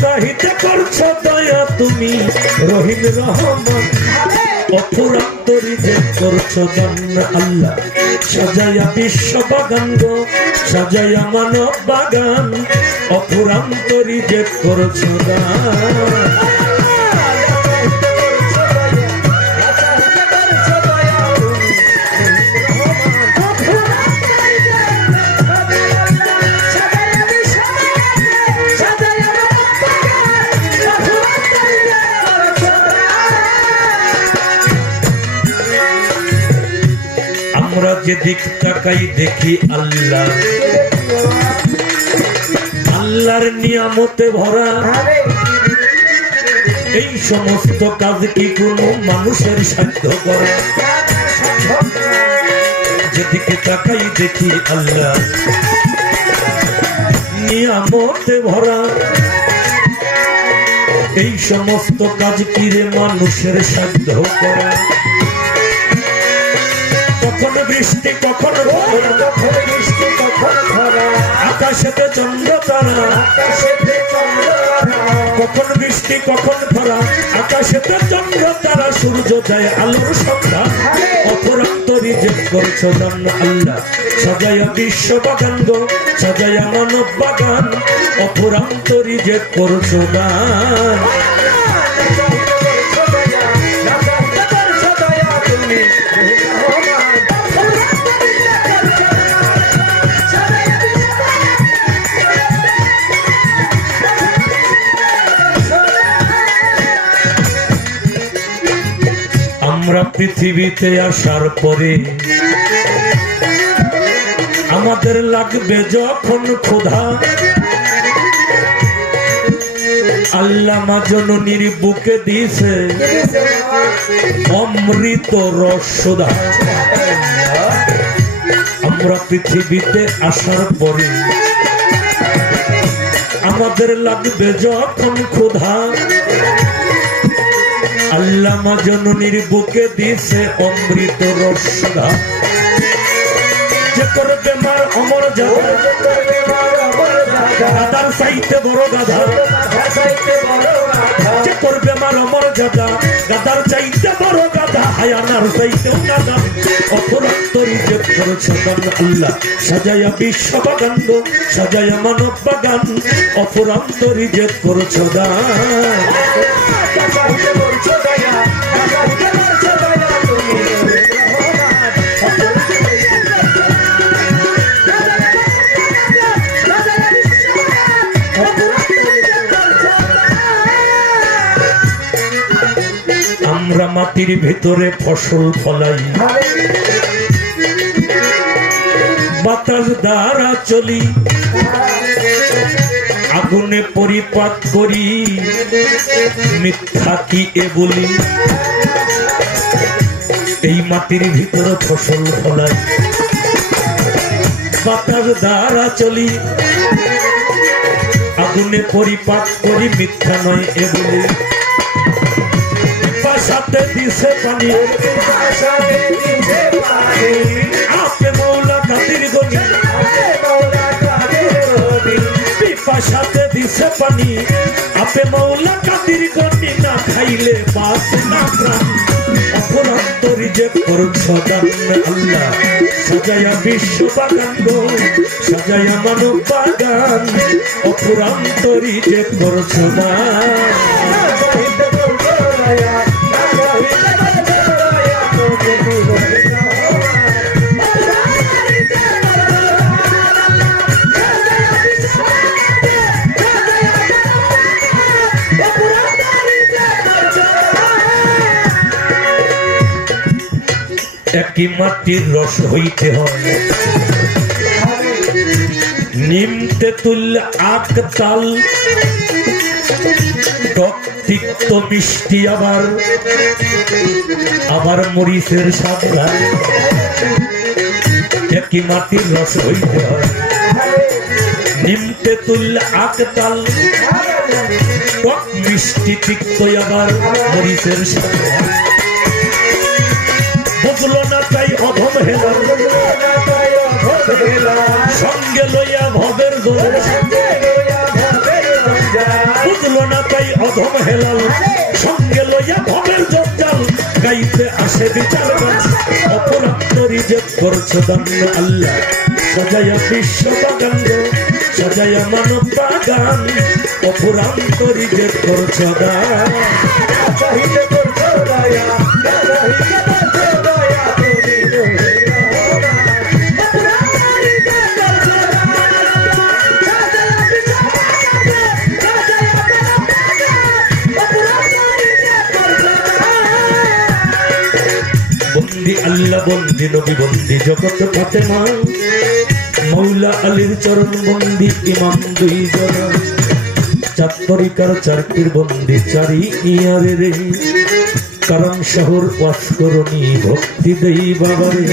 চাহিতে করছ দয়া। তুমি রহিম রহমান। অপুরান্তরি করছ আল্লাহ। সাজায়া বিশ্ব বাগান গো, সাজায়া মানব বাগান। অপুরান্তরি যে করছ দান আমরা যে দিক তাকাই দেখি আল্লাহ। আল্লাহর নিয়ামতে ভরা। এই সমস্ত কাজ কি কোনো মানুষের সাধ্য করে? যেদিকে তাকাই দেখি আল্লাহ। নিয়ামতে ভরা। এই সমস্ত কাজ কি রে মানুষের সাধ্য করা? কখন বৃষ্টি কখন কখন বৃষ্টি কখন আকাশেতে চন্দ্র তারা। আকাশেতে চন্দ্রতারা কখন বৃষ্টি, কখন খরা। আকাশেতে চন্দ্র তারা, সূর্য দেয় আলোর সন্ধ্যা অপরান্তরি যে করছ দান আল্লাহ। সাজায়া বিশ্ব বাগান গো, সাজায়া মানব বাগান। অপরান্তরি যে করছ দান পৃথিবীতে আসার পরে আমাদের লাগবে যখন ক্ষুধা। আল্লাহ জননীর বুকে দিছে অমৃত রসদা। আমরা পৃথিবীতে আসার পরে আমাদের লাগবে যখন ক্ষুধা। আল্লাহ জননীর বুকে দিছে অমৃত রসদা যে করবে মার অমর বড় গাধা। যে করবে মার অমর যাদা। গাদার চাইতে বড় গাধা। হায়ানার চাইতেও গাধা। অপরান্তরি যে করেছে দান আল্লাহ। সাজায়া বিশ্ব বাগান গো, সাজায়া মানব বাগান। অপরান্তরি যে আমরা মাটির ভেতরে ফসল ফলাই। বাতাস দ্বারা চলি। আগুনে পরিপাত করি। মিথ্যা কি এ বলি? এই মাটির ভিতরে ফসল ফলাই। বাতাস দ্বারা চলি। আগুনে পরিপাত করি, মিথ্যা নয় এ বলি। সাথে দিছে পানি। আপে মৌলা কাতির গনি পিপাসাতে দিছে পানি। আপে মৌলা কাতির গনি না খাইলে বাস না প্রাণ। অপরান্তরি যে করছ দান আল্লাহ। সাজায়া বিশ্ব বাগান গো, সাজায়া মানব বাগান। অপরান্তরি যে করছ দান একই মাটির রস হইতে হয়। নিমতে তুল আক তাল তিক্ত মিষ্টি আবার আবার মরিচের সাদা একই মাটির রস হইতে হয়। নিমতে তুল আক তাল মিষ্টি তিক্ত আবার মরিচের অধম হেলান সঙ্গে লইয়া ভবের দোল বুঝলো না তাই অধম হেলাল সঙ্গে লইয়া ভবের জঞ্জাল গাইতে আসে বিচার অপরাধ রিজেক করছ দান আল্লাহ সাজায়া বিশ্ব বাগান গো, সাজায়া মানব বাগান অপরাধ রিজেক করছ দয়া চাহিতে করছ দয়া বন্দি নবী, বন্দি জগৎ ফাতেমা মৌলা আলীর চরণ বন্দি, ইমাম দুই জন চার তরিকার চারটির বন্দি চারি ইয়ারে রে। কারণ শহর ওয়াসকরণী ভক্তি দেই বাবারে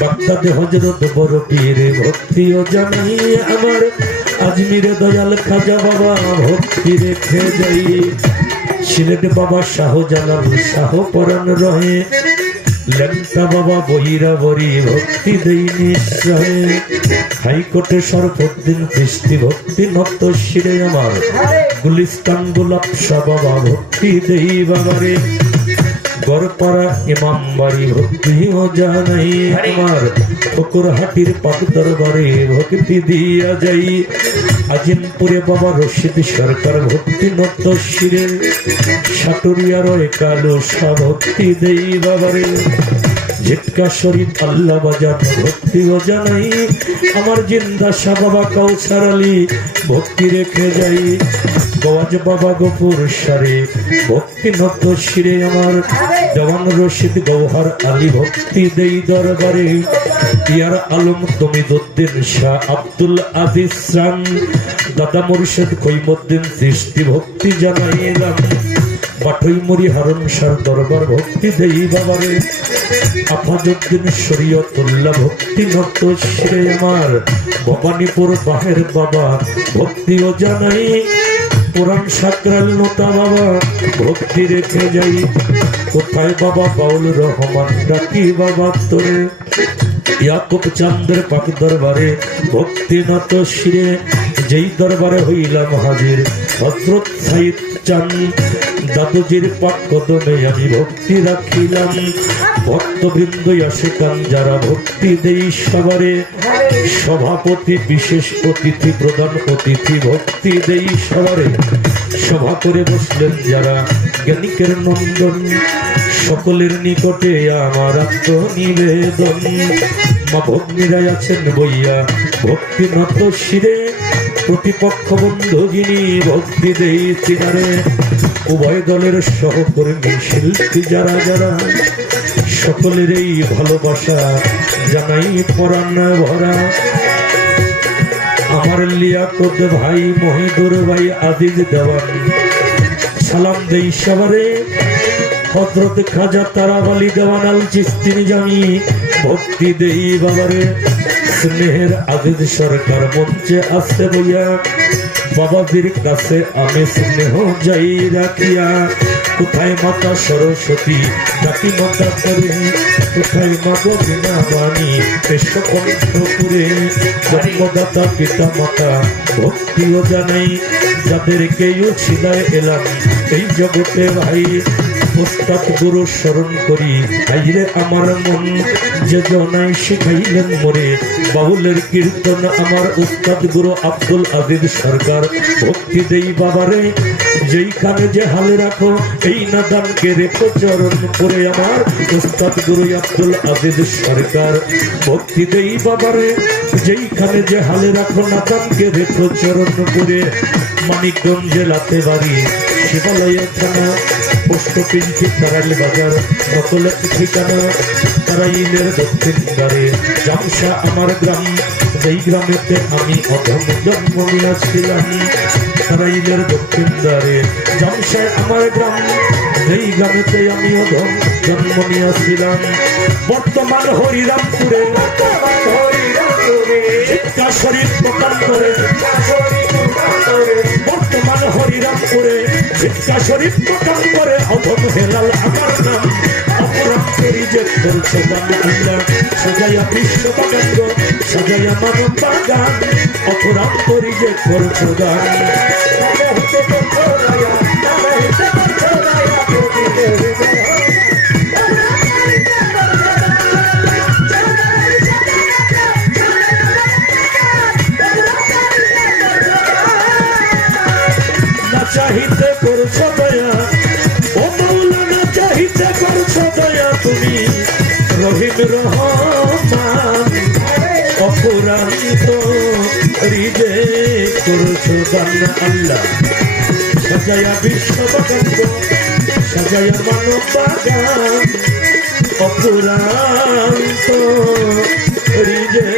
বাগদাদে হজরত বড় পীরে ভক্তি ও জানি আমার। আজমিরে দয়াল খাজা বাবা, ভক্তি রেখে যাই। সিলেট বাবা শাহজালাল শাহ পরাণ রহে। লেমটা বাবা বহিরা বরি ভক্তি দেই নিশ্চয়। হাইকোর্টে সর্বদিন কৃষ্টি ভক্তি নত শিরে আমার। গুলিস্তান গোলাপ বাবা ভক্তি দেই বাবারে। গড়পাড়া ইমাম বাড়ি ভক্তি ও জানাই আমার। ফকুর হাটির পাক দরবারে ভক্তি দিয়া যাই। আজিমপুরে বাবা রশিদ সরকার ভক্তি নত শিরে সাটুরিয়ার কালো সা ভক্তি দেই বাবারে। ঝিটকা শরীফ আল্লাহ বাজার ভক্তি ও জানাই। আমার জিন্দা শাহ বাবা কাউসার আলী, ভক্তি রেখে যাই। গওয়াজ বাবা গোপুর সারে, ভক্তি নত শিরে আমার। জওয়ান রশিদ গৌহার আলী, ভক্তি দেই দরবারে। ইয়ার আলম তমিদুদ্দিন শাহ আব্দুল আজিজ রাম। দাদা মুর্শেদ কৈমুদ্দিন সৃষ্টি ভক্তি জানাইলাম পাঠই মরি হারণ সার দরবার ভক্তি দেই বাবারে। আফাজুদ্দিন শরীয়তুল্লাহ ভক্তি নত শ্রে আমার ভবানীপুর বাহের বাবা ভক্তি ও জানাই। পুরাণ সাকরাল নতা বাবা ভক্তি রেখে যাই। কোথায় বাবা বাউল রহমান ডাকি বাবা তোরে? ইয়াকুব চান্দের পাক দরবারে ভক্তি নত শিরে যেই দরবারে হইলাম হাজির হজরত সাইদ চান দাদুজির পাক কদমে আমি ভক্তি রাখিলাম। ভক্তবৃন্দ আসিকান যারা ভক্তি দেই সবারে, সভাপতি, বিশেষ অতিথি, প্রধান অতিথি, ভক্তি দেই সবারে। সভা করে বসলেন যারা জ্ঞানিকের নন্দন, সকলের নিকটে আমার আত্মনিবেদন। মা ভগ্নীরাই আছেন বইয়া। ভক্তি নত শিরে প্রতিপক্ষ বন্ধু ভক্তি দেই চিনারে উভয় দলের সহকর্মী শিল্পী যারা যারা, সকলের এই ভালোবাসা জানাই পরাণ ভরা। আমার লিয়াকত ভাই, মহিদুর ভাই, আজিজ দেওয়ান, সালাম দেই সবারে। হজরত খাজা তারাবালি দেওয়ান, আল চিস্তি নিজামি ভক্তি দেই বাবারে। স্নেহের আজিজ সরকার মঞ্চে আসতে বইয়া। বাবাজির কাছে আমি স্নেহ যাই রাখিয়া। কোথায় মাতা সরস্বতী ডাকি মাতা করে? কোথায় মাগো বিনা বাণী, পেশ কণ্ঠপুরে জন্মদাতা, পিতা মাতা, ভক্তিও জানাই। যাদেরকে ছিলায় এলাম, এই জগতে ভাই। উস্তাদ গুরু স্মরণ করি। হাইরে আমার মন, যে জনাই শিখাইলেন মরে। বাউলের কীর্তন আমার উস্তাদ গুরু আব্দুল আজিজ সরকার। ভক্তি দেই বাবারে, যেইখানে যে হালে রাখো, এই নাদানকে রেখো চরণ করে আমার উস্তাদ গুরু আব্দুল আজিজ সরকার। ভক্তি দেই বাবারে, যেইখানে যে হালে রাখো, নাদানকে রেখো চরণ করে। মানিকগঞ্জে লাতে বাড়ি শিবালয়ের থানা পোস্ট পিঞ্চি তারালি বাজার নকলের ঠিকানা তারাইলের দক্ষিণ দ্বারে জামসা আমার গ্রাম যেই গ্রামেতে আমি অধম জন্ম নিয়েছিলাম তারাইলের দক্ষিণ দ্বারে জামসায় আমার গ্রাম যেই গ্রামেতে আমি অধম জন্ম নিয়েছিলাম বর্তমান হরিরামপুরে, শিক্ষা শরীর প্রকাশ করে। বর্তমান হরিরাম করে ভিক্ষা শরীফ প্রকাশ করে অধম হেলাল আমার নাম। অপরাধ রিজেক্ট করছে গান আল্লাহ। সাজাইয়া বিশ্ব বাগান সাজাইয়া মানব বাগান। করি যে করছ গান তুমি রহিম রহমান অপরাধিত হৃদে করছ গান আল্লাহ। সাজায়া বিশ্ব বাগান সাজায়া মানব বাগান অপরান্ত হৃদে